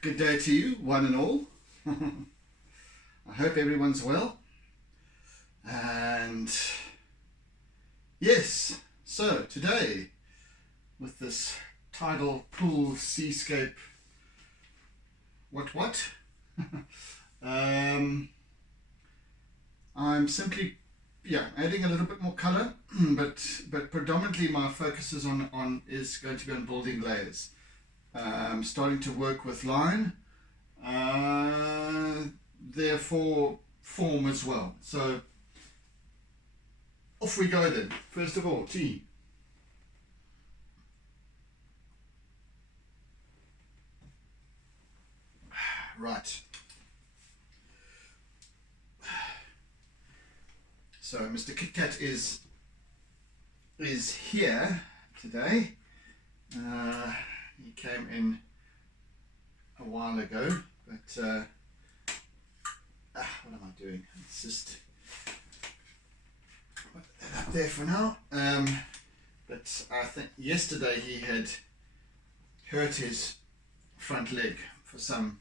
Good day to you, one and all. I hope everyone's well. And yes, so today, with this tidal pool seascape, I'm simply adding a little bit more color, but predominantly my focus is is going to be on building layers. Starting to work with line, therefore form as well. So off we go then. First of all, tea. Right. So Mr. Kit Kat is here today. He came in a while ago, but what am I doing? It's just put that up there for now. But I think yesterday he had hurt his front leg for some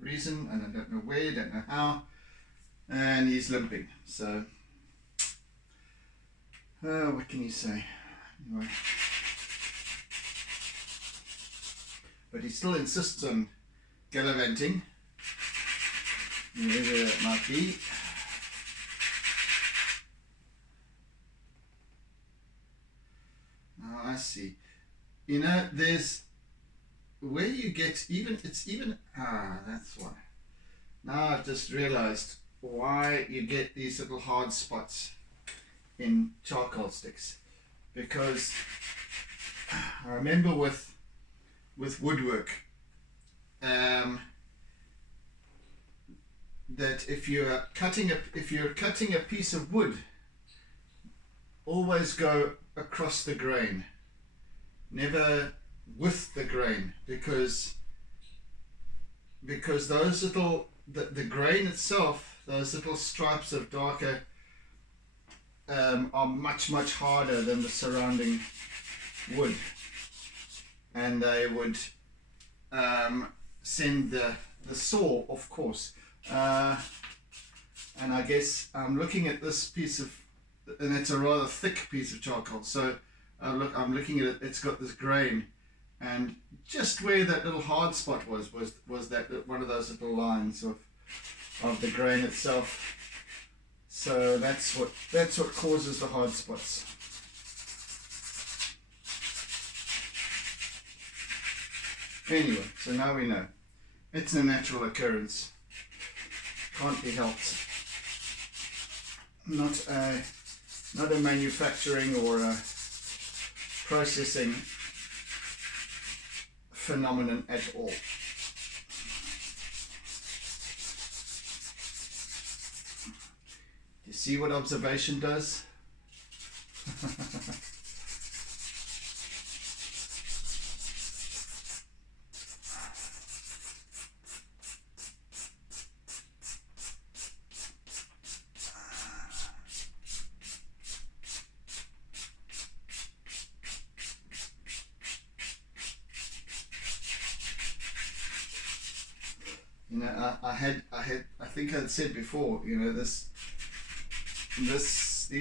reason, and I don't know where, don't know how, and he's limping. So, what can you say? Anyway. But he still insists on gallivanting, wherever it might be. Oh, I see. You know, there's where you get that's why. Now I've just realized why you get these little hard spots in charcoal sticks. Because I remember with woodwork, that if you're cutting a piece of wood, always go across the grain, never with the grain, because those little the grain itself, those little stripes of darker, are much harder than the surrounding wood, and they would send the saw off course. And I guess I'm looking at this piece of, and it's a rather thick piece of charcoal. So I'm looking at it. It's got this grain, and just where that little hard spot was that one of those little lines of the grain itself. So that's what causes the hard spots. Anyway, so now we know. It's a natural occurrence. Can't be helped. Not a manufacturing or a processing phenomenon at all. You see what observation does? You know, I think I'd said before, you know, these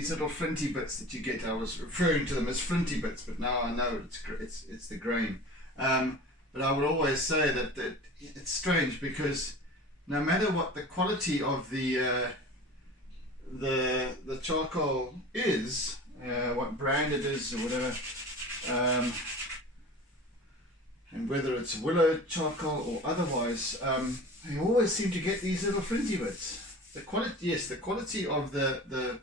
little flinty bits that you get, I was referring to them as flinty bits, but now I know it's the grain. But I would always say that it's strange, because no matter what the quality of the charcoal is, what brand it is or whatever, and whether it's willow charcoal or otherwise, you always seem to get these little flinty bits. The quality of the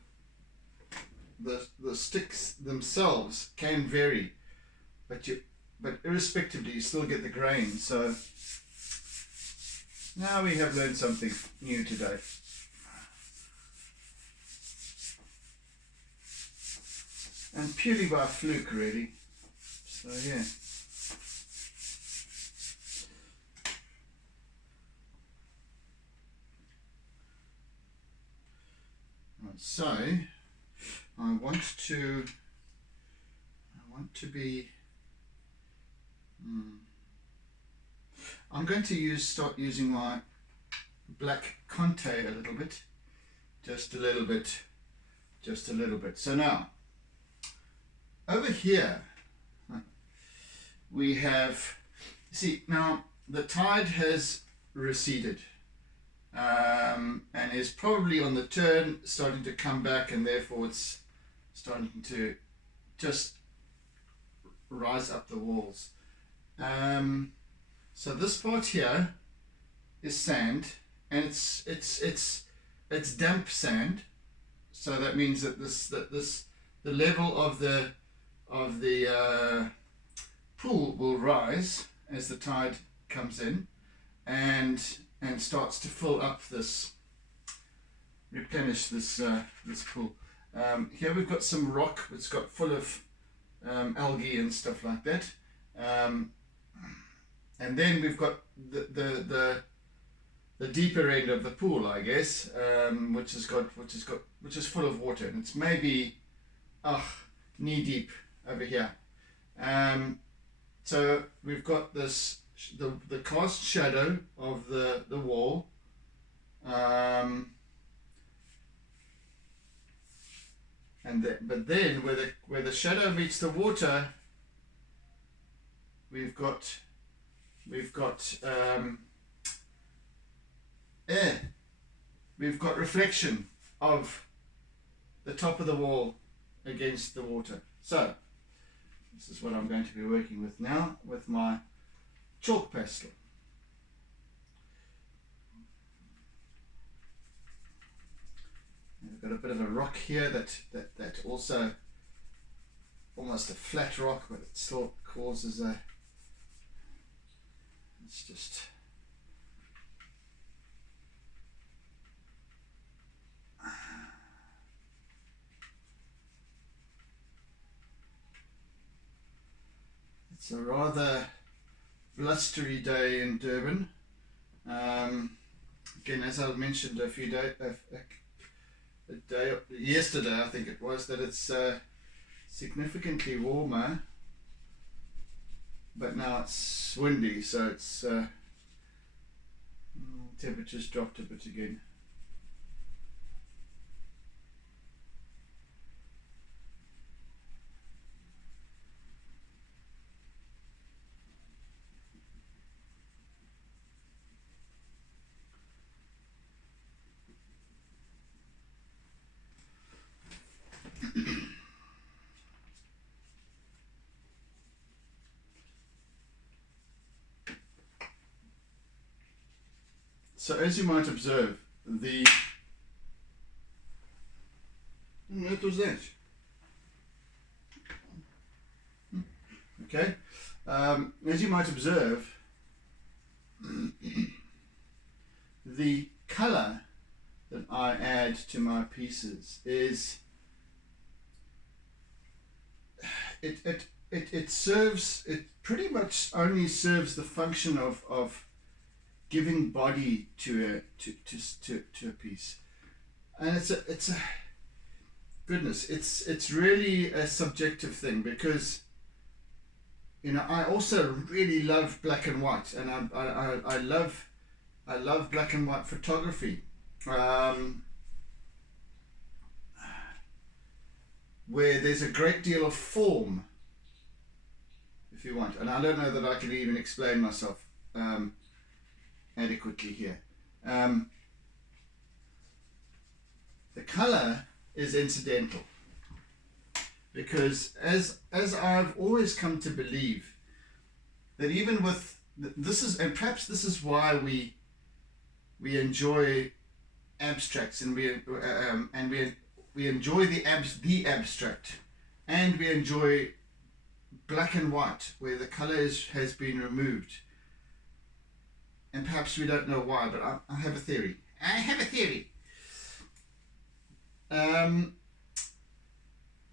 sticks themselves can vary, but irrespectively you still get the grain. So now we have learned something new today. And purely by fluke, really. So yeah. So I want to be I'm going to start using my black conté a little bit, just a little bit, just a little bit. So now, over here, we have, see, now the tide has receded and is probably on the turn, starting to come back, and therefore it's starting to just rise up the walls. So this part here is sand, and it's damp sand. So that means that the level of the pool will rise as the tide comes in and starts to fill up replenish this pool. Here we've got some rock that's got full of algae and stuff like that, and then we've got the deeper end of the pool, I guess, which is full of water, and it's maybe knee deep over here. So we've got the cast shadow of the wall, but then where the shadow meets the water, we've got air. We've got reflection of the top of the wall against the water. So this is what I'm going to be working with now with my chalk pastel. I've got a bit of a rock here that also almost a flat rock, but it still causes it's just it's a rather blustery day in Durban. Again, as I mentioned yesterday, I think it was, that it's significantly warmer, but now it's windy, so it's temperature's dropped a bit again. So as you might observe, what was that? Okay. As you might observe, the color that I add to my pieces is it pretty much only serves the function of giving body to a piece, and it's really a subjective thing, because I also really love black and white, and I love black and white photography, where there's a great deal of form, if you want, and I don't know that I can even explain myself adequately here. The color is incidental, because as I've always come to believe, that even with and perhaps this is why we enjoy abstracts, and we enjoy the abstract, and we enjoy black and white where the color has been removed. And perhaps we don't know why, but I have a theory.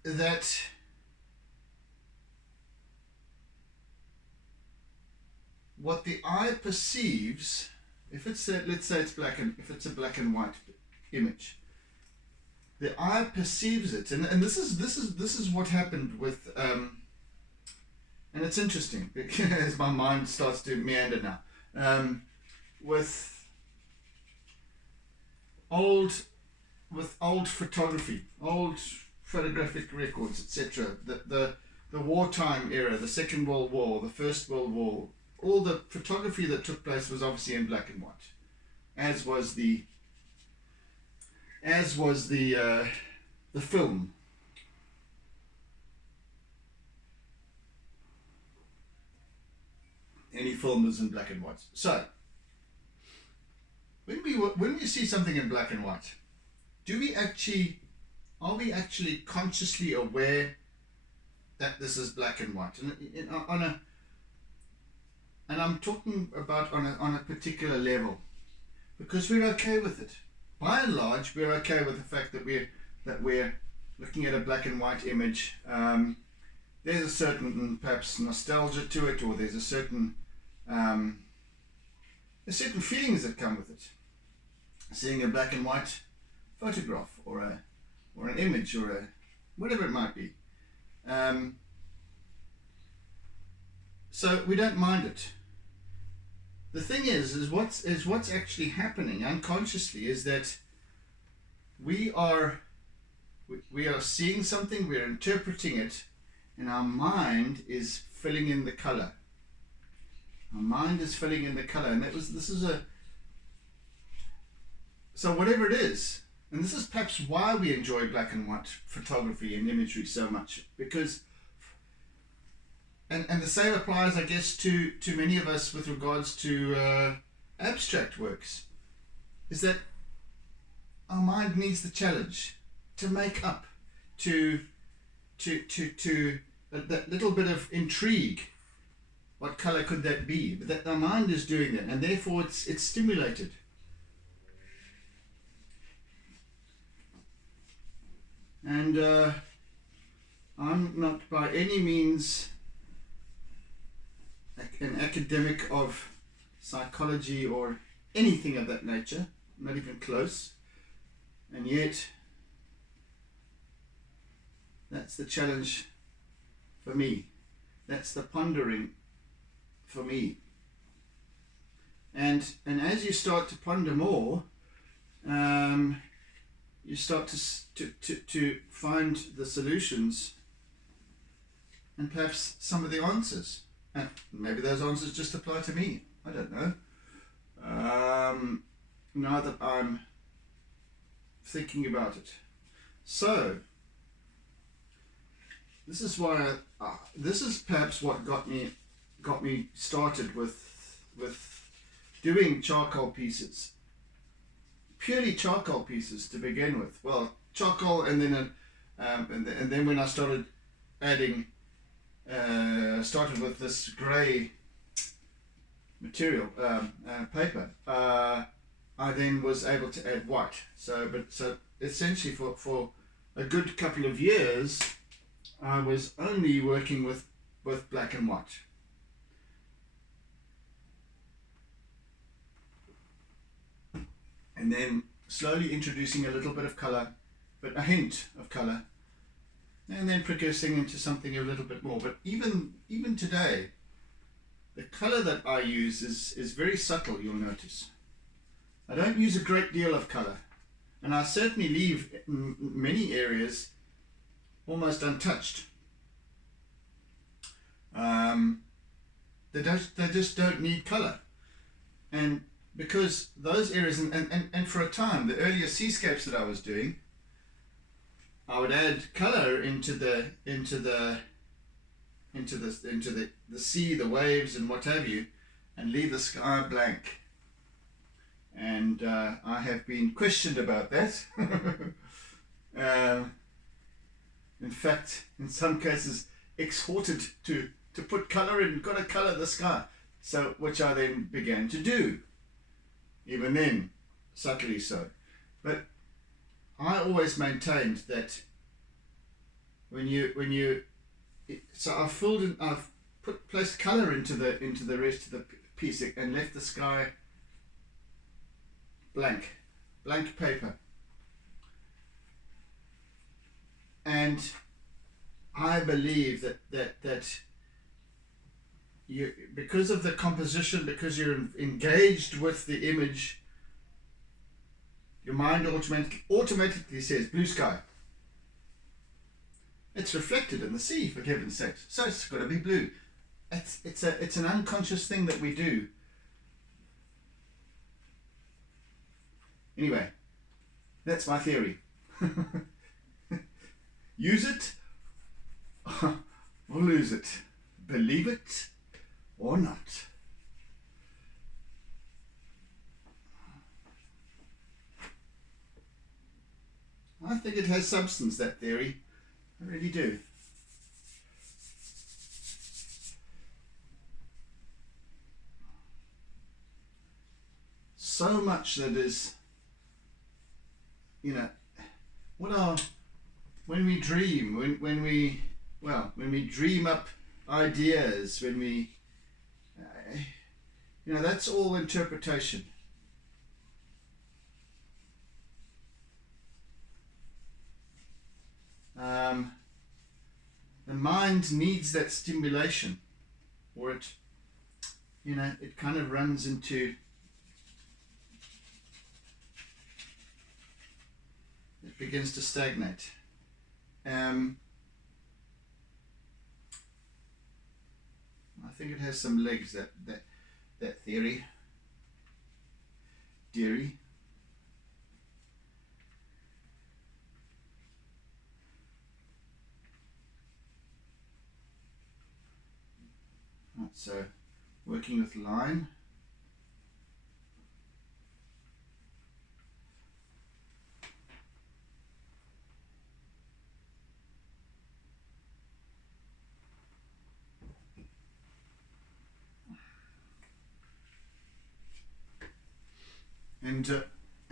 That what the eye perceives, if it's let's say it's if it's a black and white image, the eye perceives it, and this is what happened with and it's interesting because my mind starts to meander now. with old photography, old photographic records, etc. The wartime era, the Second World War, the First World War, all the photography that took place was obviously in black and white, as was the film. Any film was in black and white. So when we see something in black and white, are we actually consciously aware that this is black and white? And I'm talking about on a particular level, because we're okay with it. By and large, we're okay with the fact that we're looking at a black and white image. There's a certain perhaps nostalgia to it, or there's a certain feelings that come with it. Seeing a black and white photograph, or an image, or whatever it might be. So we don't mind it. The thing is what's actually happening unconsciously is that we are seeing something, we're interpreting it, and our mind is filling in the color. Our mind is filling in the color, and so whatever it is, and this is perhaps why we enjoy black and white photography and imagery so much, because and the same applies, I guess, to many of us with regards to abstract works, is that our mind needs the challenge to make up, to that little bit of intrigue. What color could that be? But that our mind is doing that, and therefore it's stimulated. And I'm not by any means an academic of psychology or anything of that nature, not even close, and yet that's the challenge for me. That's the pondering for me. And as you start to ponder more, you start to find the solutions and perhaps some of the answers. And maybe those answers just apply to me. I don't know. Now that I'm thinking about it. So this is why this is perhaps what got me started with doing charcoal pieces. Purely charcoal pieces to begin with. Well, charcoal, and then and then when I started adding, started with this grey material, paper. I then was able to add white. So essentially for a good couple of years, I was only working with black and white. And then slowly introducing a little bit of colour, but a hint of colour, and then progressing into something a little bit more. But even today, the colour that I use is very subtle, you'll notice. I don't use a great deal of colour, and I certainly leave many areas almost untouched. They just don't need colour. And because those areas, and for a time, the earlier seascapes that I was doing, I would add color into the sea, the waves, and what have you, and leave the sky blank. And I have been questioned about that. In fact, in some cases, exhorted to put color in, got to color the sky. So, which I then began to do. Even then, subtly so. But I always maintained that so I've placed color into the rest of the piece and left the sky blank paper. And I believe that because of the composition, because you're engaged with the image, your mind automatically says blue sky. It's reflected in the sea, for heaven's sake, so it's got to be blue. It's an unconscious thing that we do. Anyway, that's my theory. Use it or lose it. Believe it or not. I think it has substance, that theory. I really do. So much that is, you know, when we dream, when we dream up ideas, when we, that's all interpretation. The mind needs that stimulation, or it kind of runs into, it begins to stagnate. I think it has some legs, that theory. Deary. Right, so working with line.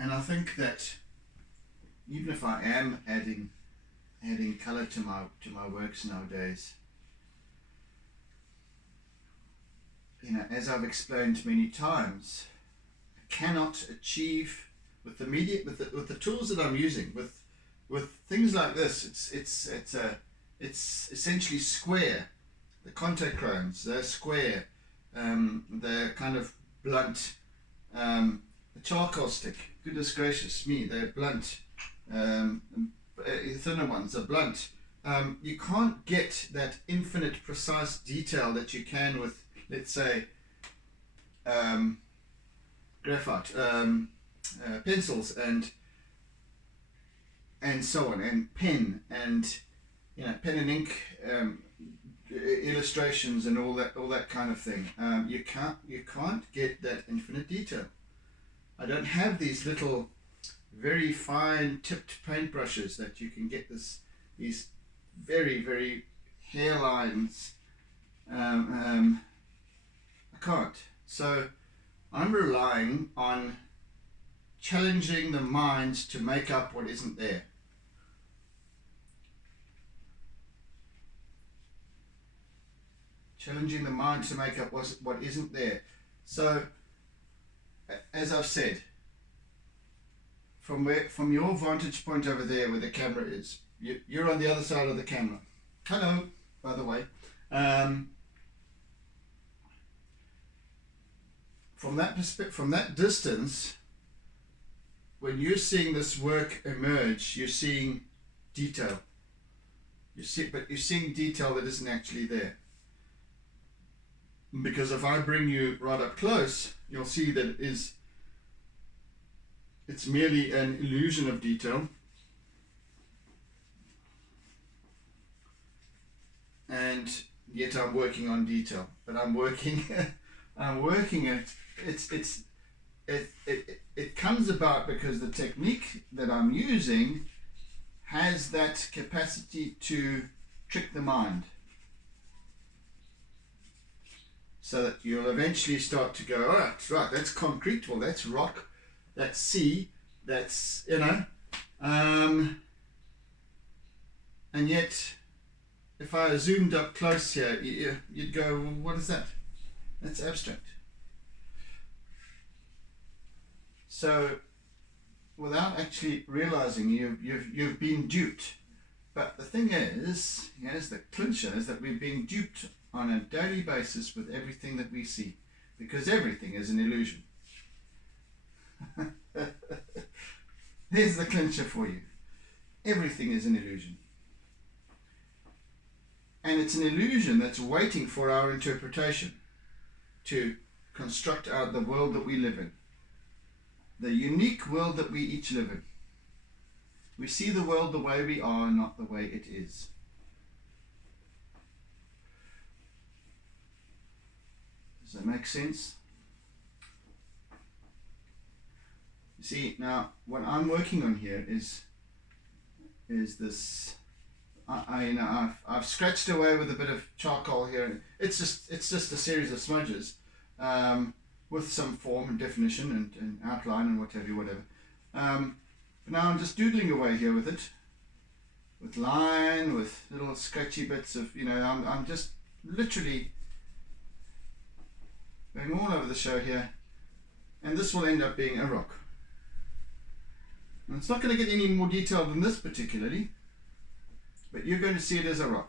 And I think that even if I am adding color to my works nowadays, as I've explained many times, I cannot achieve with the media, with the tools that I'm using, with things like this. It's essentially square. The conté chromes, they're square. They're kind of blunt. The charcoal stick, goodness gracious me, they're blunt. Thinner ones are blunt. You can't get that infinite precise detail that you can with, let's say, graphite, pencils, and so on, and pen, and pen and ink, illustrations, and all that kind of thing. You can't get that infinite detail. I don't have these little, very fine tipped paintbrushes that you can get these very, very hairlines. I can't. So I'm relying on challenging the mind to make up what isn't there. Challenging the mind to make up what isn't there. So, as I've said, from your vantage point over there where the camera is, you're on the other side of the camera. Hello, by the way. From that distance, when you're seeing this work emerge, you're seeing detail. But you're seeing detail that isn't actually there. Because if I bring you right up close, you'll see that it's merely an illusion of detail. And yet I'm working on detail. But I'm working it comes about because the technique that I'm using has that capacity to trick the mind. So that you'll eventually start to go, oh, right, that's concrete, well, that's rock, that's sea, that's, and yet, if I zoomed up close here, you'd go, well, what is that? That's abstract. So, without actually realizing, you've been duped. But the thing is, here's the clincher, is that we're being duped on a daily basis with everything that we see, because everything is an illusion. Here's the clincher for you. Everything is an illusion. And it's an illusion that's waiting for our interpretation to construct out the world that we live in. The unique world that we each live in. We see the world the way we are, not the way it is. Does that make sense? You see, now what I'm working on here is this. I've scratched away with a bit of charcoal here. It's just a series of smudges with some form and definition and outline and whatever. But now I'm just doodling away here with it, with line, with little scratchy bits of, I'm just literally going all over the show here, and this will end up being a rock. And it's not going to get any more detailed than this particularly, but you're going to see it as a rock.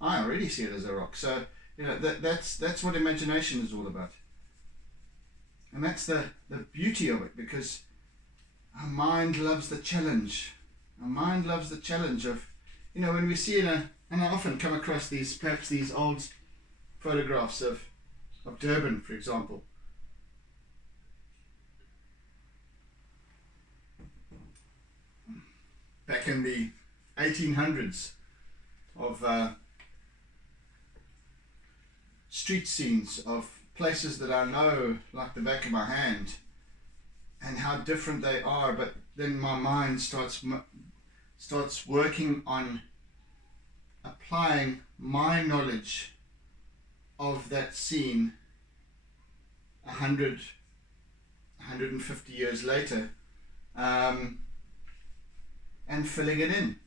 I already see it as a rock. So that's what imagination is all about, and that's the beauty of it, because our mind loves the challenge. Our mind loves the challenge of, when we see and I often come across these old photographs of Durban, for example. Back in the 1800s, of street scenes of places that I know like the back of my hand, and how different they are. But then my mind starts working on applying my knowledge of that scene 150 years later, and filling it in,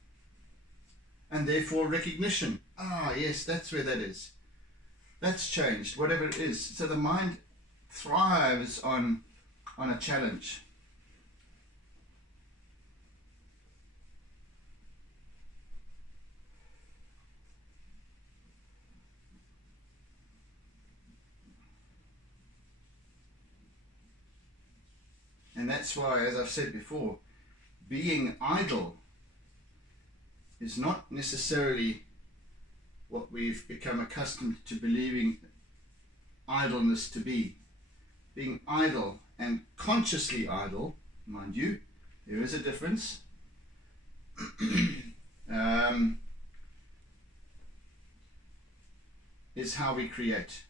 and therefore recognition. Yes, that's where that is. That's changed, whatever it is. So the mind thrives on a challenge. And that's why, as I've said before, being idle is not necessarily what we've become accustomed to believing idleness to be. Being idle and consciously idle, mind you, there is a difference. Is how we create.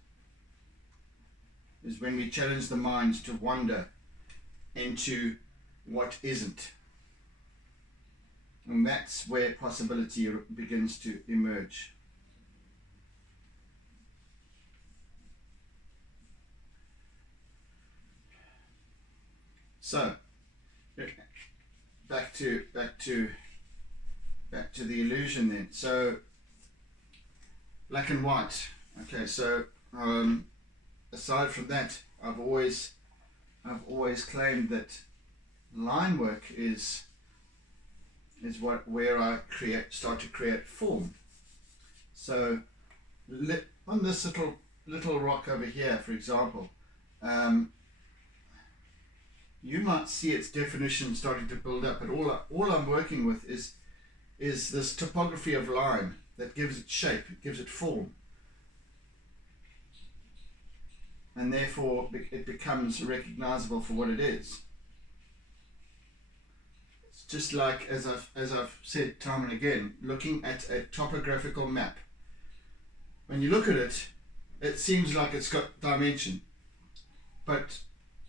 Is when we challenge the mind to wander into what isn't. And that's where possibility begins to emerge. So, back to the illusion then. So, black and white. Okay, so aside from that, I've always claimed that line work is where I start to create form. So, on this little rock over here, for example, you might see its definition starting to build up, but all I'm working with is this topography of line that gives it shape, it gives it form, and therefore it becomes recognizable for what it is. It's just like, as I've said time and again, looking at a topographical map. When you look at it, it seems like it's got dimension, but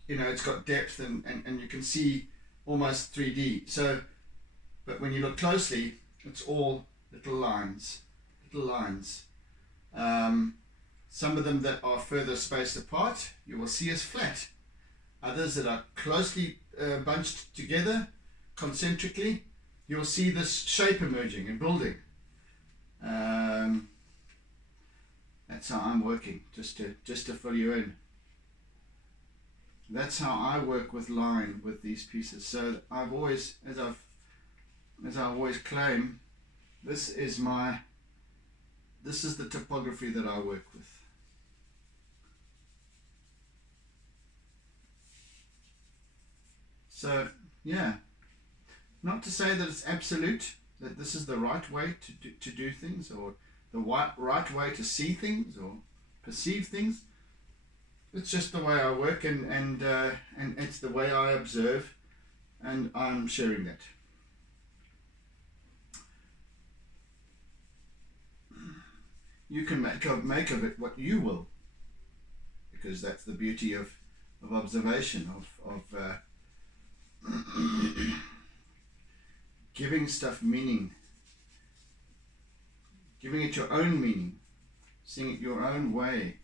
it's got depth and you can see almost 3D. So, but when you look closely, it's all little lines. Some of them that are further spaced apart, you will see as flat. Others that are closely bunched together, concentrically, you'll see this shape emerging and building. That's how I'm working, just to fill you in. That's how I work with line with these pieces. So I've always, as I always claim, This is the topography that I work with. So yeah, not to say that it's absolute, that this is the right way to do things, or the right way to see things or perceive things. It's just the way I work, and it's the way I observe, and I'm sharing that. You can make of it what you will, because that's the beauty of observation, of giving stuff meaning, giving it your own meaning, seeing it your own way.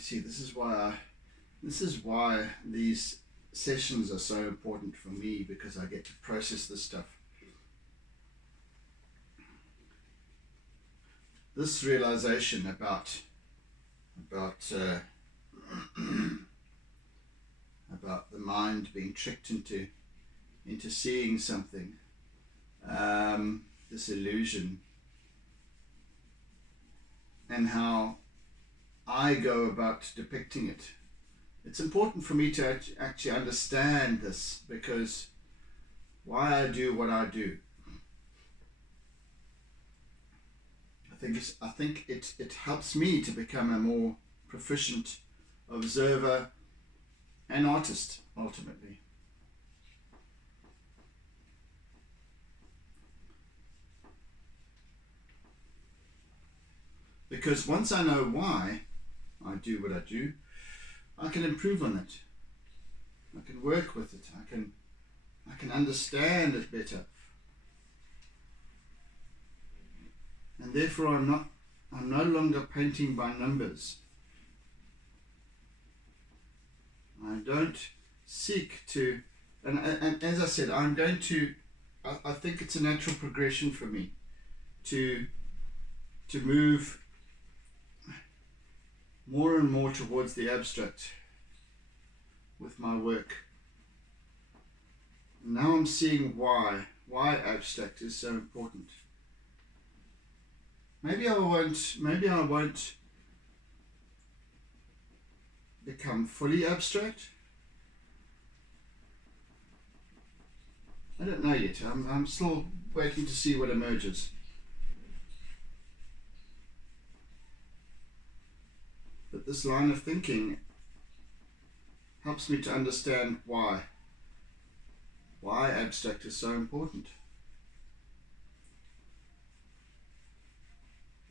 See, this is why these sessions are so important for me, because I get to process this stuff. This realization about the mind being tricked into seeing something, this illusion, and how I go about depicting it. It's important for me to actually understand this, because why I do what I do. I think it helps me to become a more proficient observer and artist, ultimately. Because once I know why I do what I do, I can improve on it. I can work with it. I can understand it better. And therefore I'm no longer painting by numbers. I don't seek to, and as I said, I think it's a natural progression for me to move more and more towards the abstract with my work. Now I'm seeing why abstract is so important. Maybe I won't become fully abstract. I don't know yet. I'm still waiting to see what emerges. But this line of thinking helps me to understand why abstract is so important.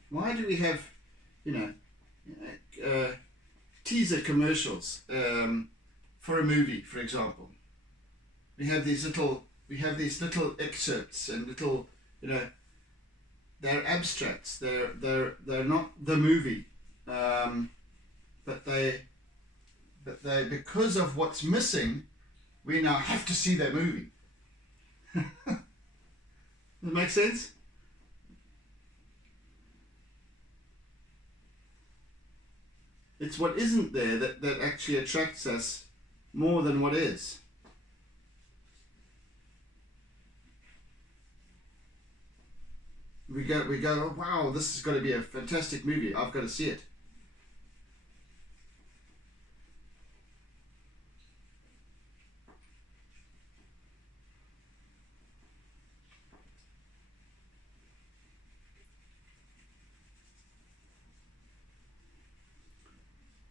Why do we have, teaser commercials for a movie, for example? We have these little excerpts and little, they're abstracts. They're not the movie. But they, because of what's missing, we now have to see that movie. Does that make sense? It's what isn't there that actually attracts us more than what is. We go, oh, wow, this has got to be a fantastic movie. I've got to see it.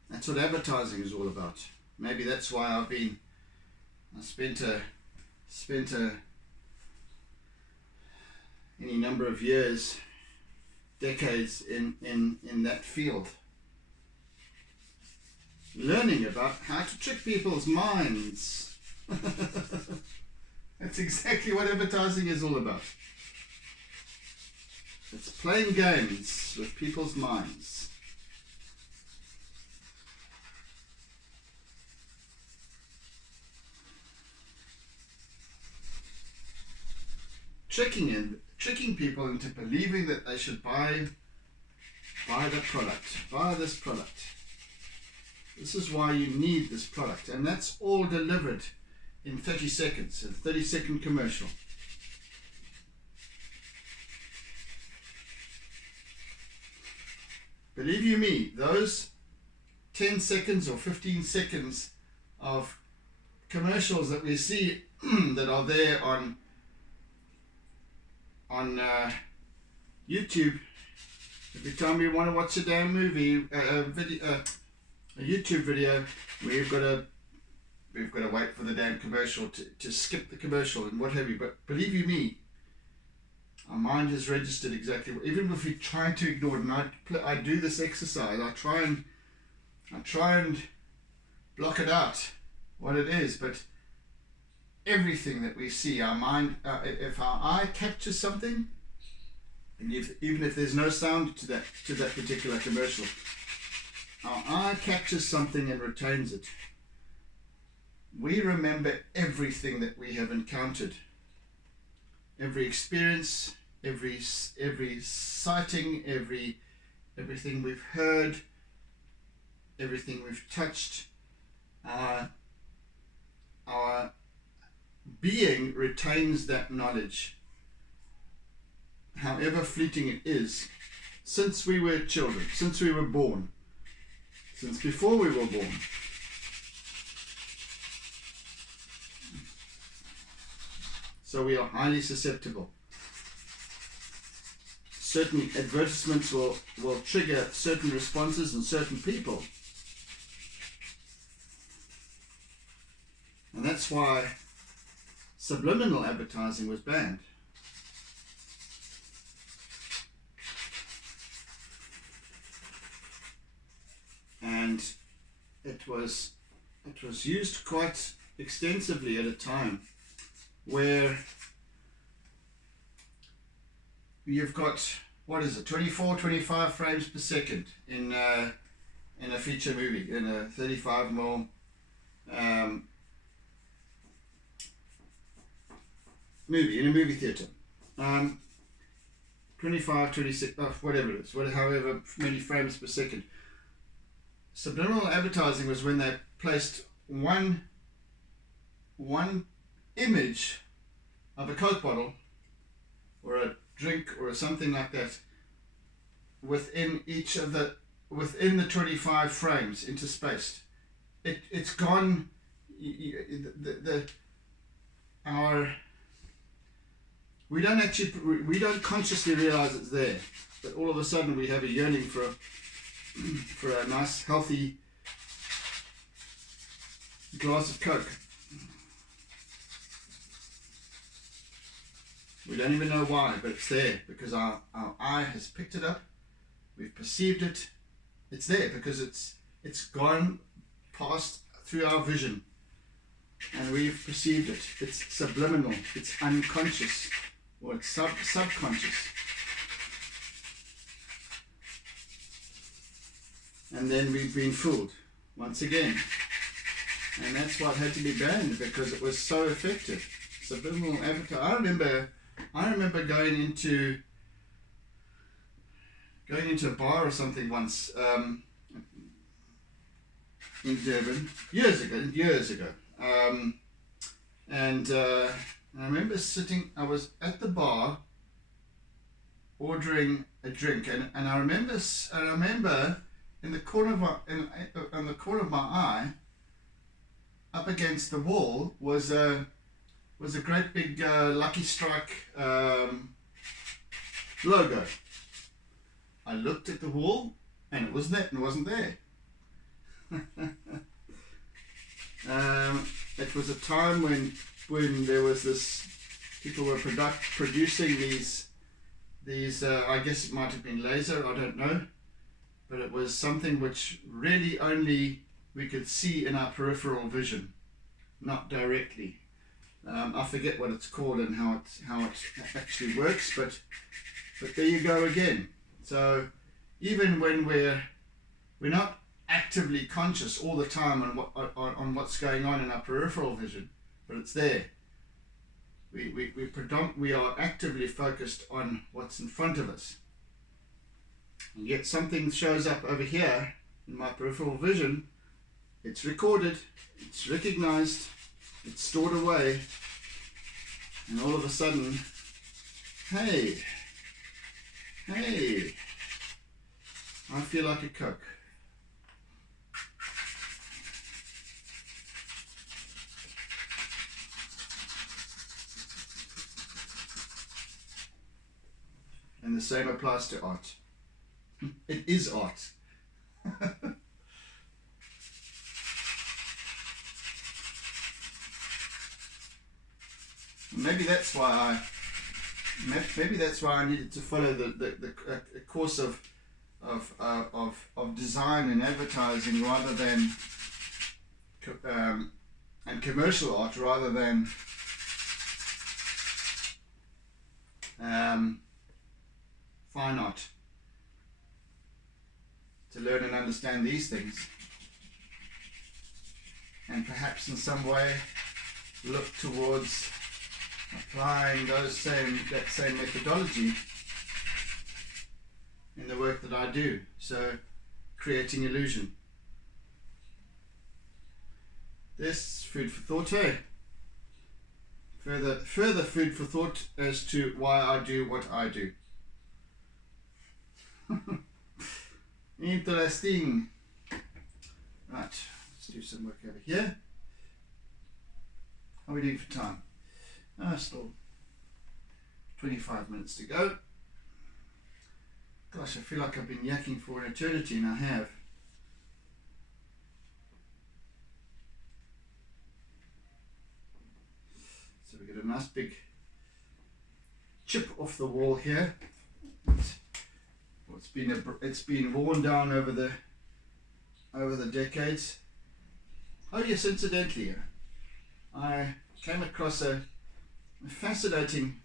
That's what advertising is all about. Maybe that's why I spent any number of years, decades in that field, learning about how to trick people's minds. That's exactly what advertising is all about. It's playing games with people's minds. tricking people into believing that they should buy the product, buy this product. This is why you need this product, and that's all delivered in 30 seconds, a 30-second commercial. Believe you me, those 10 seconds or 15 seconds of commercials that we see that are there on YouTube, every time we want to watch a damn movie, a YouTube video, we've got to wait for the damn commercial to skip the commercial and what have you. But believe you me, our mind has registered exactly. Even if we try to ignore it, and I do this exercise, I try and block it out, what it is. But everything that we see, our mind, if our eye captures something, and even if there's no sound to that particular commercial, our eye captures something and retains it. We remember everything that we have encountered, every experience, every sighting, everything we've heard, everything we've touched. Our being retains that knowledge, however fleeting it is, since we were children, since we were born, since before we were born. So we are highly susceptible. Certain advertisements will trigger certain responses in certain people. And that's why subliminal advertising was banned. And it was used quite extensively at a time where you've got, 24, 25 frames per second in a feature movie, in a 35mm movie, in a movie theatre. 25, 26, whatever it is, however many frames per second. Subliminal advertising was when they placed one image of a Coke bottle or a drink or something like that within the 25 frames interspaced. It's gone. We don't consciously realize it's there, but all of a sudden we have a yearning for a nice healthy glass of Coke. We don't even know why, but it's there because our eye has picked it up. We've perceived it. It's there because it's gone past through our vision, and we've perceived it. It's subliminal. It's unconscious, or it's subconscious. And then we've been fooled once again, and that's why it had to be banned, because it was so effective. Subliminal advertising. I remember going into a bar or something once in Durban years ago, and I remember I was at the bar ordering a drink, and I remember in the corner of my eye, up against the wall, was a great big Lucky Strike logo. I looked at the wall, and it wasn't there. It was a time when there was this, people were producing these I guess it might have been laser, I don't know, but it was something which really only we could see in our peripheral vision, not directly. I forget what it's called and how it actually works, but there you go again. So even when we're not actively conscious all the time on what's going on in our peripheral vision, but it's there. we are actively focused on what's in front of us. And yet something shows up over here in my peripheral vision. It's recorded, it's recognized, it's stored away, and all of a sudden, hey, I feel like a Coke. And the same applies to art. It is art. Maybe that's why I needed to follow the course of design and advertising rather than and commercial art rather than fine art, to learn and understand these things, and perhaps in some way look towards applying that same methodology in the work that I do. So, creating illusion. This food for thought, hey? Further food for thought as to why I do what I do. Interesting. Right, let's do some work over here. How are we doing for time? Still 25 minutes to go. Gosh, I feel like I've been yakking for an eternity, and I have. So we get a nice big chip off the wall here. It's been worn down over the decades. Oh yes, incidentally, I came across a fascinating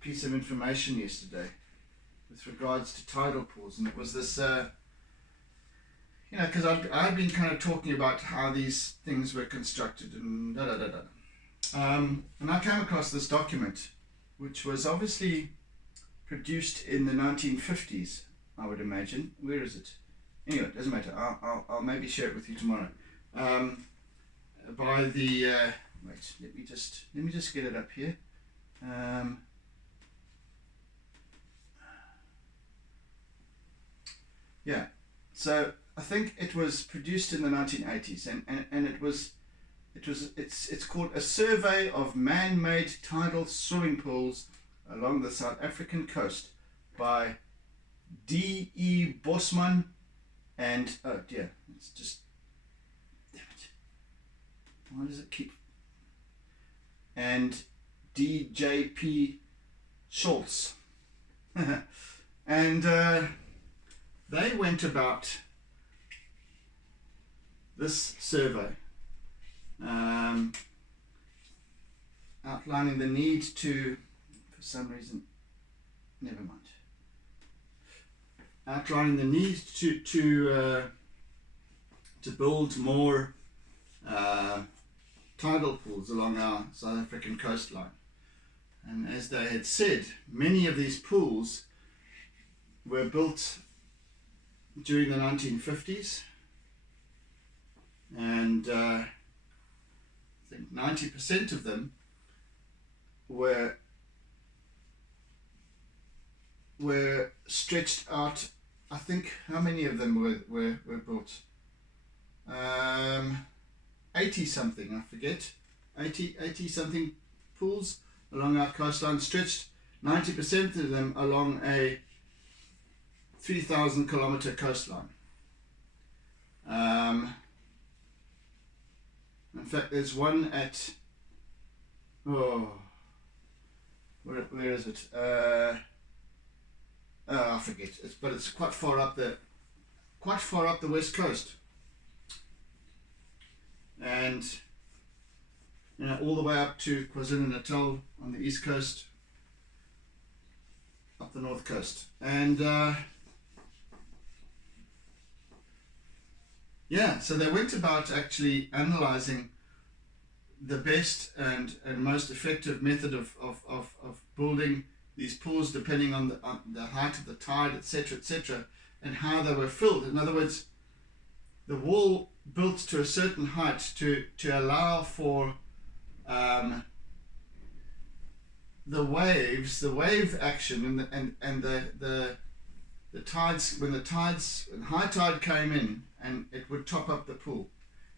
piece of information yesterday with regards to tidal pools, and it was this, because I've been kind of talking about how these things were constructed and and I came across this document, which was obviously produced in the 1950s, I would imagine. Where is it? Anyway, it doesn't matter. I'll maybe share it with you tomorrow. By the wait, let me just get it up here. Yeah, so I think it was produced in the 1980s, and it's called A Survey of Man-Made Tidal Swimming Pools Along the South African Coast by D.E. Bosman and, oh dear, it's just, damn it, why does it keep, and D.J.P. Schultz. And they went about this survey outlining the need to, for some reason, never mind, outlining the need to build more tidal pools along our South African coastline. And as they had said, many of these pools were built during the 1950s, and I think 90% of them were stretched out. I think, how many of them were built? 80 something, I forget. 80 something pools along our coastline, stretched 90% of them along a 3,000 kilometer coastline. In fact, there's one at, where is it? I forget. But it's quite far up the west coast, and all the way up to KwaZulu-Natal on the east coast, up the north coast, and yeah. So they went about actually analysing the best and most effective method of building these pools, depending on the height of the tide, etc., and how they were filled. In other words, the wall built to a certain height to allow for the wave action, and the tides, when high tide came in, and it would top up the pool,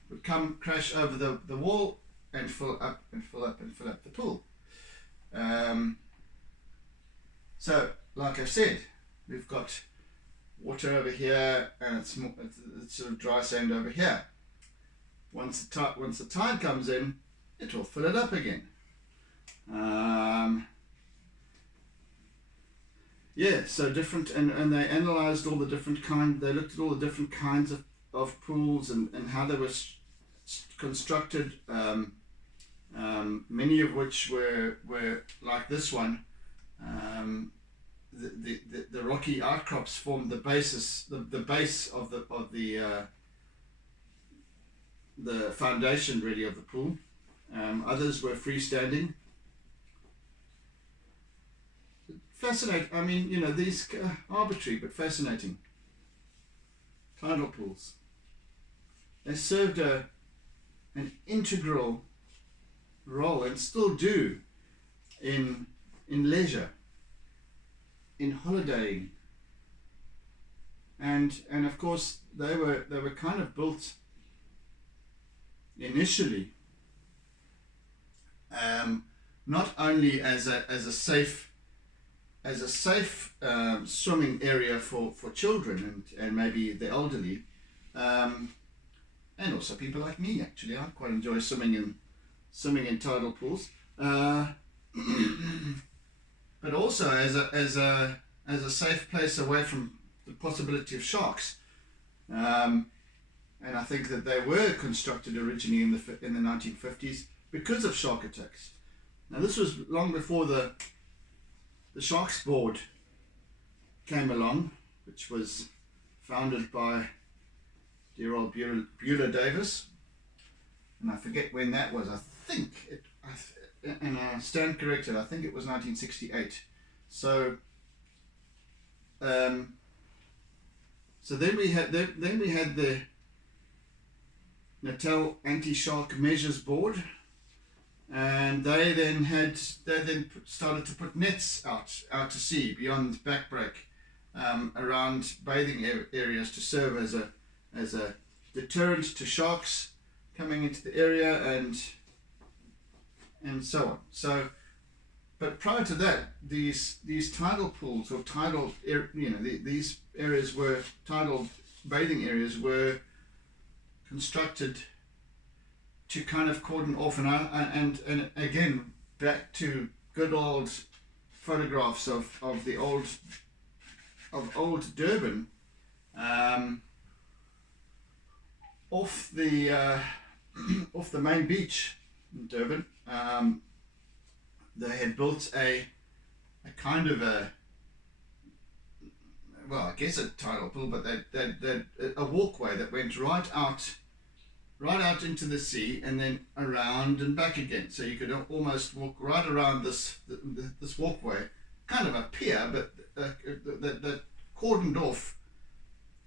it would come crash over the wall and fill up and fill up and fill up the pool. So, like I said, we've got water over here, and it's sort of dry sand over here. Once the tide comes in, it will fill it up again. Yeah, so different, and they analysed all the different they looked at all the different kinds of pools and how they were constructed, many of which were like this one. The rocky outcrops formed the base of the foundation, really, of the pool. Others were freestanding. Fascinating. I mean, you know, these arbitrary but fascinating tidal pools. They served an integral role, and still do, in leisure, in holidaying, and of course they were kind of built initially not only as a safe swimming area for children and maybe the elderly, and also people like me. Actually, I quite enjoy swimming in tidal pools, but also as a safe place away from the possibility of sharks. And I think that they were constructed originally in the 1950s because of shark attacks. Now, this was long before the Sharks Board came along, which was founded by dear old Beulah Davis, and I forget when that was. I think and I stand corrected, I think it was 1968. So so then we had the Natal Anti-Shark Measures Board, and they then started to put nets out to sea beyond backbreak, around bathing areas, to serve as a deterrent to sharks coming into the area, and so on. So, but prior to that, these tidal pools, or tidal, these areas were tidal bathing areas, were constructed to kind of cordon off, and again, back to good old photographs of old Durban, off the main beach in Durban. They had built a kind of I guess a tidal pool, but they a walkway that went right out into the sea, and then around and back again. So you could almost walk right around this walkway, kind of a pier, but that cordoned off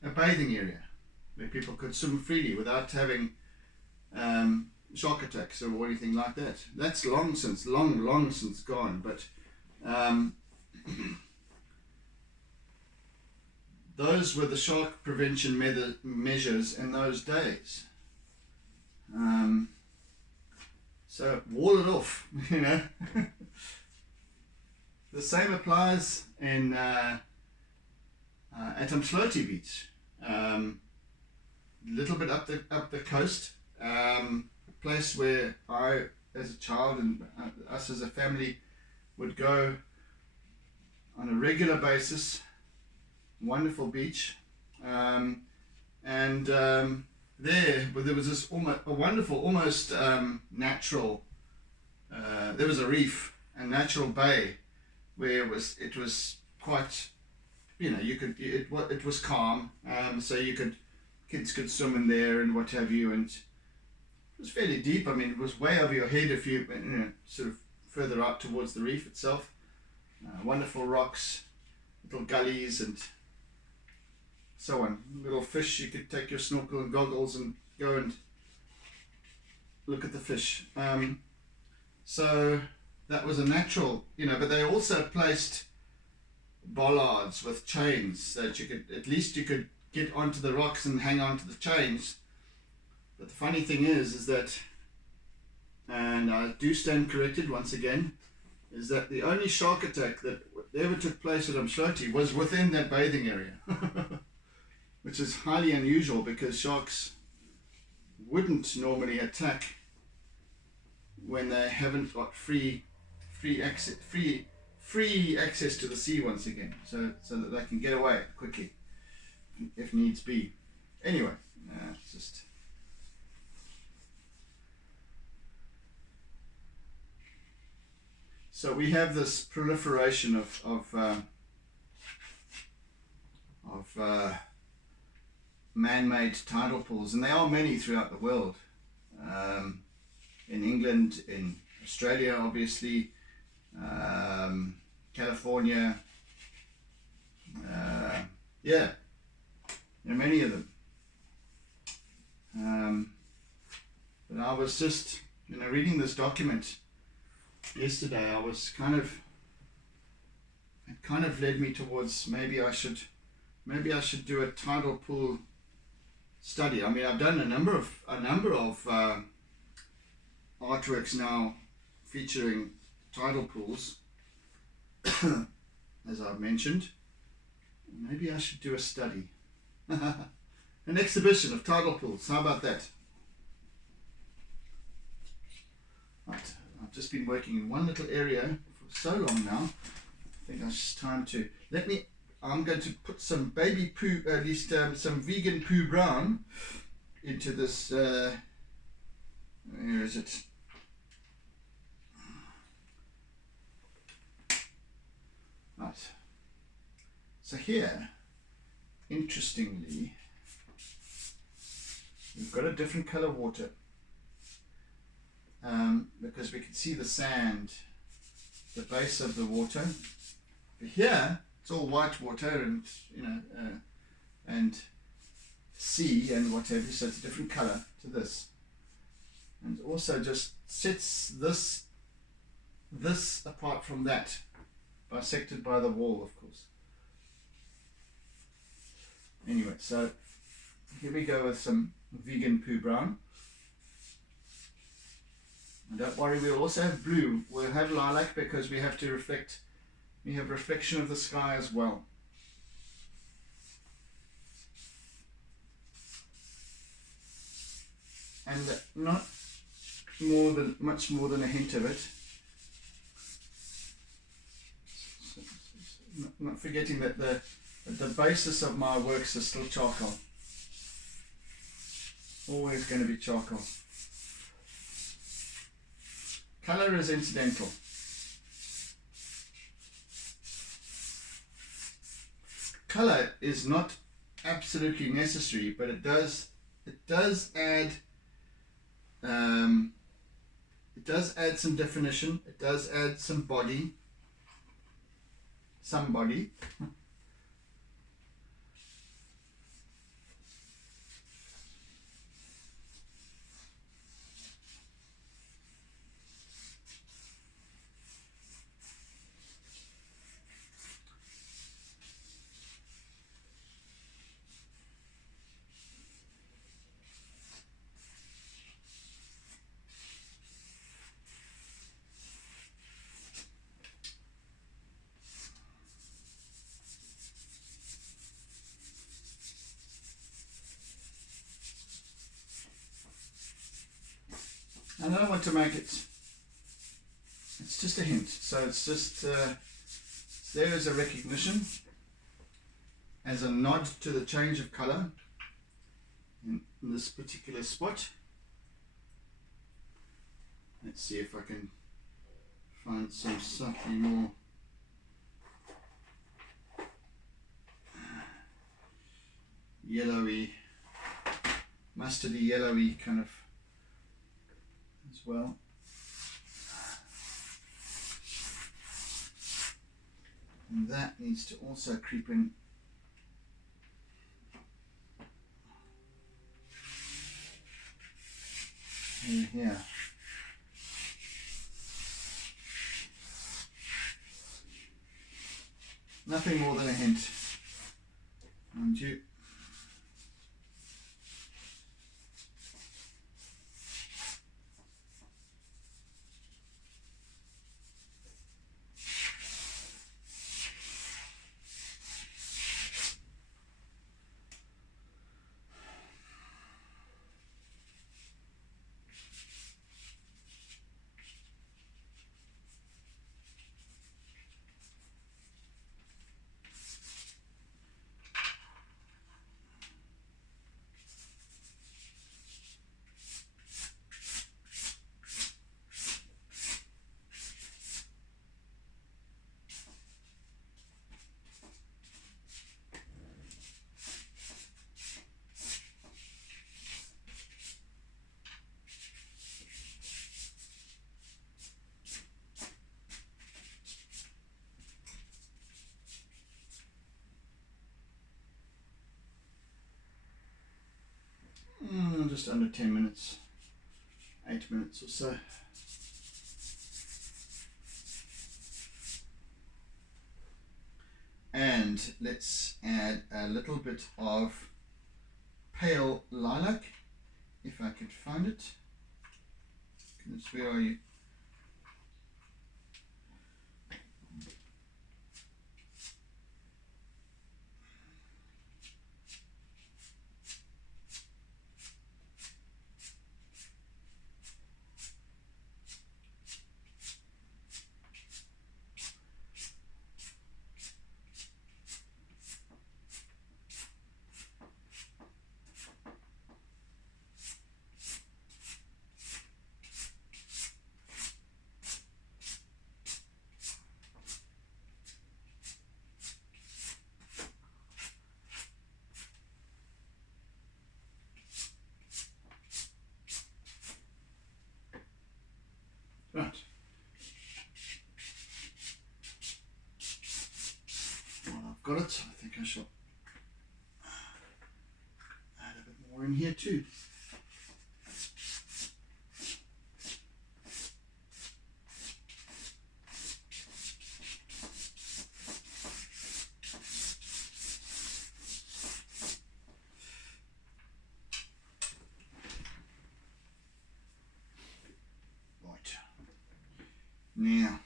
a bathing area where people could swim freely without having shark attacks or anything like that. That's long since gone, but those were the shark prevention measures in those days. So wall it off, you know. The same applies in at Umdloti Beach, a little bit up the coast, a place where I, as a child, and us as a family, would go on a regular basis. Wonderful beach, there was this almost natural. There was a reef, a natural bay, where it was quite, it was calm, so kids could swim in there and what have you, and it was fairly deep. I mean, it was way over your head if you, sort of further out towards the reef itself. Wonderful rocks, little gullies and so on. Little fish, you could take your snorkel and goggles and go and look at the fish. So that was a natural, but they also placed bollards with chains so that at least you could get onto the rocks and hang on to the chains. But the funny thing is that, and I do stand corrected once again, is that the only shark attack that ever took place at Umhloti was within that bathing area, which is highly unusual because sharks wouldn't normally attack when they haven't got free access to the sea once again, so that they can get away quickly if needs be. Anyway, it's just. So we have this proliferation of man-made tidal pools, and there are many throughout the world. In England, in Australia, obviously, California, many of them. But I was just, reading this document yesterday. It kind of led me towards maybe I should do a tidal pool study. I mean, I've done a number of artworks now featuring tidal pools, as I've mentioned. Maybe I should do a study, an exhibition of tidal pools. How about that? Right. I've just been working in one little area for so long now. I think it's time to I'm going to put some baby poo, at least some vegan poo brown into this. Where is it? Right. So here, interestingly, we've got a different color water. Because we can see the sand, the base of the water. But here, it's all white water and, and sea and whatever, so it's a different color to this. And also just sets this apart from that, bisected by the wall, of course. Anyway, so here we go with some vegan poo brown. And don't worry, we'll also have blue. We'll have lilac because we have reflection of the sky as well. And not much more than a hint of it. Not forgetting that the basis of my works is still charcoal. Always going to be charcoal. Color is incidental. Color is not absolutely necessary, but it does add some definition. It does add some body. And I don't want to make it's just a hint, so it's just there as a recognition, as a nod to the change of color in this particular spot. Let's see if I can find some slightly more yellowy, mustardy yellowy kind of as well. And that needs to also creep in here. Nothing more than a hint, mind you. Just under 10 minutes, 8 minutes or so. And let's add a little bit of pale lilac, if I could find it. Goodness, where are you? Right. Well, I've got it. I think I shall add a bit more in here too. Now,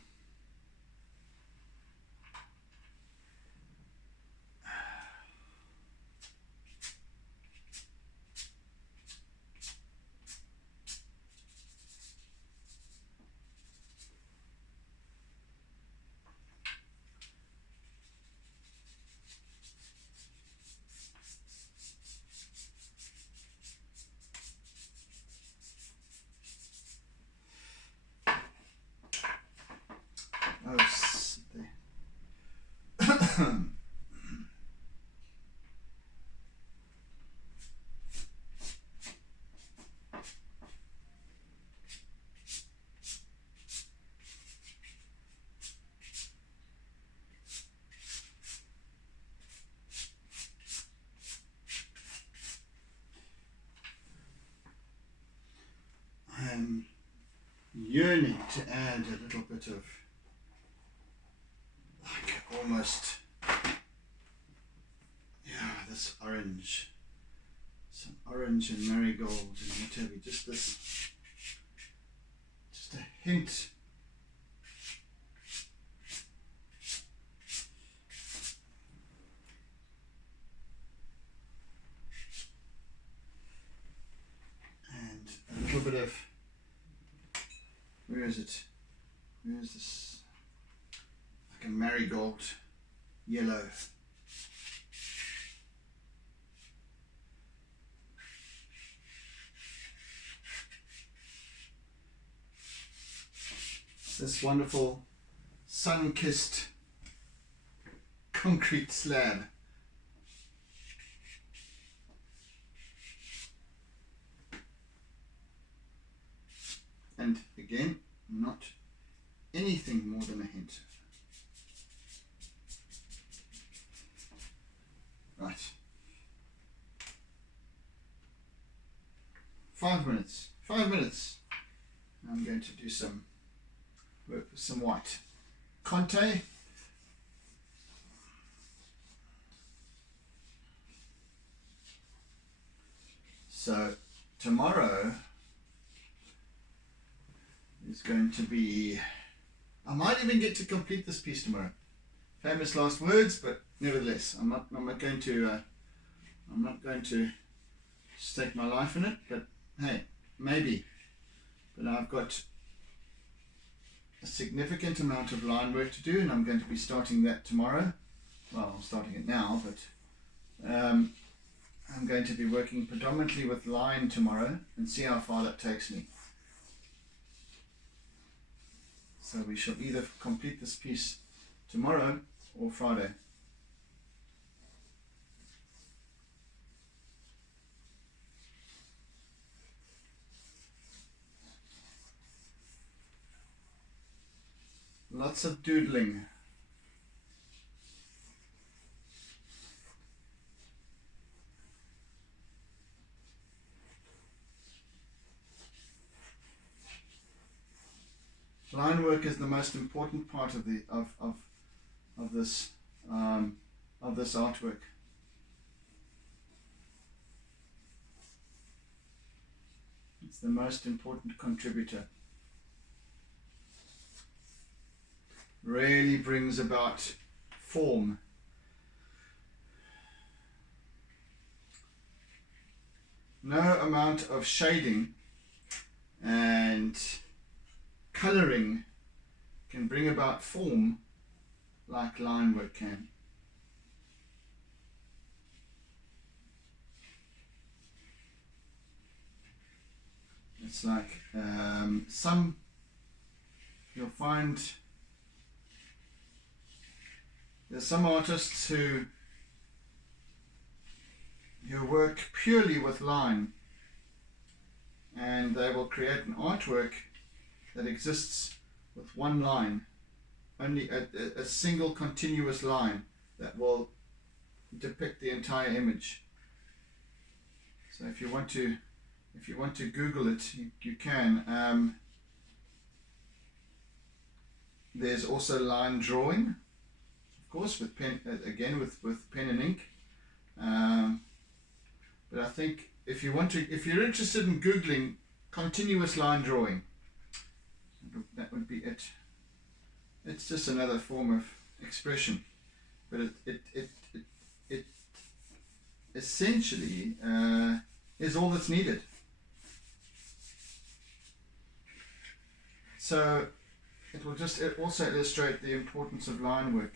I'm yearning to add a little bit of like almost this orange, some orange and marigold and whatever, just a hint. And a little bit of, where is it? Where is this? Like a marigold yellow. This wonderful sun-kissed concrete slab. And Again, not anything more than a hint. Right. 5 minutes. 5 minutes. I'm going to do some work with some white. Conté. So tomorrow is going to be, I might even get to complete this piece tomorrow. Famous last words, but nevertheless, I'm not going to stake my life in it, but hey, maybe. But I've got a significant amount of line work to do, and I'm going to be starting that tomorrow. Well, I'm starting it now, but I'm going to be working predominantly with line tomorrow and see how far that takes me. So we shall either complete this piece tomorrow or Friday. Lots of doodling. Line work is the most important part of the of this artwork. It's the most important contributor. Really brings about form. No amount of shading and colouring can bring about form like line work can. It's like you'll find there's some artists who work purely with line, and they will create an artwork that exists with one line, only a single continuous line that will depict the entire image. So if you want to Google it, you can. There's also line drawing, of course, with pen, again with pen and ink. But I think if you're interested in Googling continuous line drawing, that would be it. It's just another form of expression, but it essentially is all that's needed. So it will just also illustrate the importance of line work.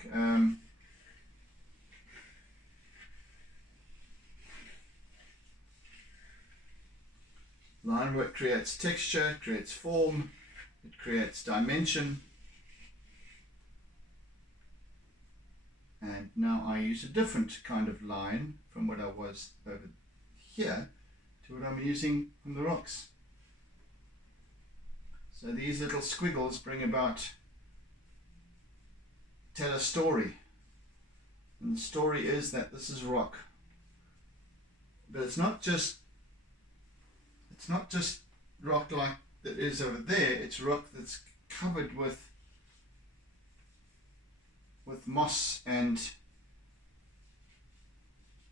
Line work creates texture, creates form, it creates dimension. And now I use a different kind of line from what I was over here to what I'm using from the rocks. So these little squiggles tell a story. And the story is that this is rock. But it's not just rock like that is over there, it's rock that's covered with moss and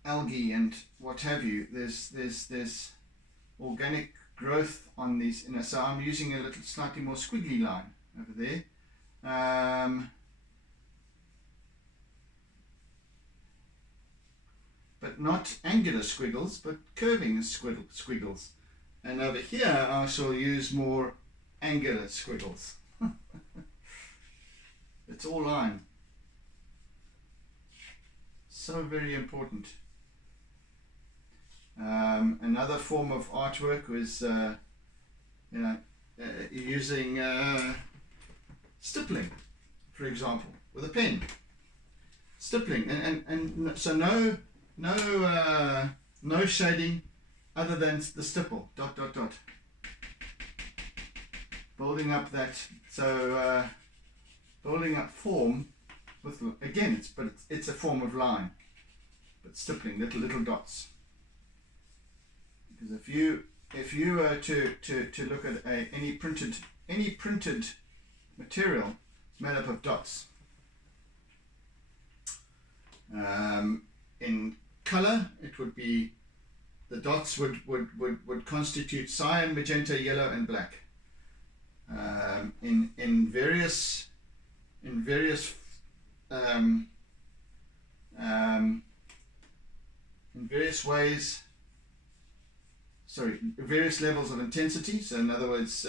algae and what have you. There's organic growth on these, so I'm using a little slightly more squiggly line over there. But not angular squiggles, but curving squiggles. And over here I shall use more angular squiggles. It's all line. So very important. Another form of artwork was using stippling, for example, with a pen. Stippling, and so no shading other than the stipple, ... building up that, so building up form with, again, it's a form of line, but stippling little dots. Because if you were to look at any printed material, it's made up of dots. In color, it would be, the dots would constitute cyan, magenta, yellow, and black. In various ways. Sorry, various levels of intensity. So in other words,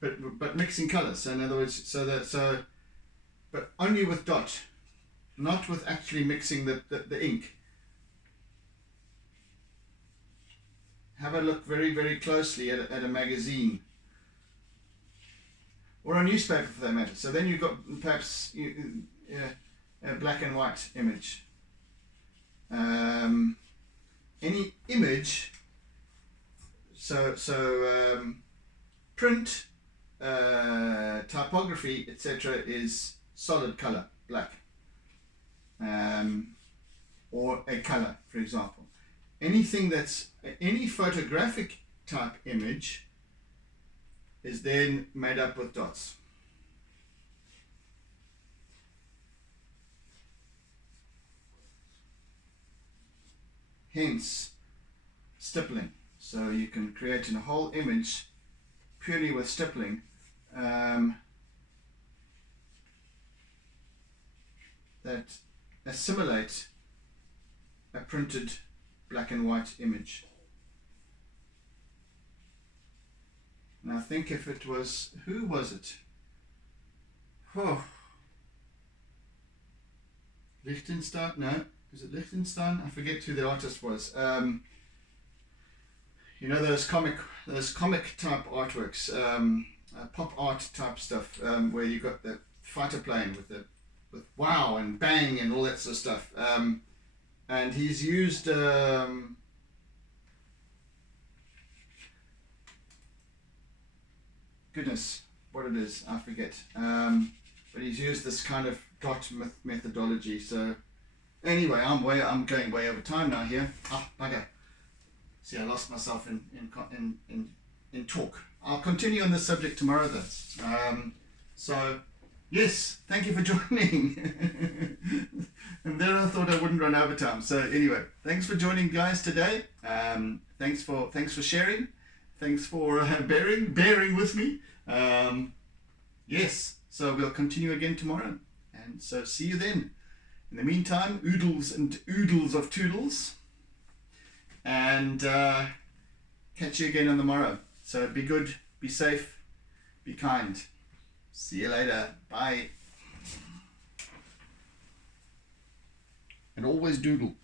but mixing colors. So in other words, but only with dot, not with actually mixing the ink. Have a look very closely at a magazine or a newspaper for that matter. So then you've got perhaps a black and white image. Any image. So print, typography, etc. is solid color, black, or a color, for example. Anything that's any photographic type image is then made up with dots. Hence stippling. So you can create a whole image purely with stippling. That assimilate a printed black and white image. And I think if it was, who was it? Oh, Liechtenstein? No, is it Liechtenstein? I forget who the artist was. You know those comic type artworks, pop art type stuff, where you got the fighter plane with wow and bang and all that sort of stuff. And he's used goodness, what it is, I forget. But he's used this kind of dot methodology. So anyway, I'm going way over time now here. Ah, bugger. See, I lost myself in talk. I'll continue on this subject tomorrow then. So yes, thank you for joining. And then I thought I wouldn't run over time. So anyway, thanks for joining, guys, today. Thanks for sharing. Thanks for bearing with me. Yes, so we'll continue again tomorrow. And so see you then. In the meantime, oodles and oodles of toodles. And catch you again on the morrow. So be good, be safe, be kind. See you later. Bye. And always doodle.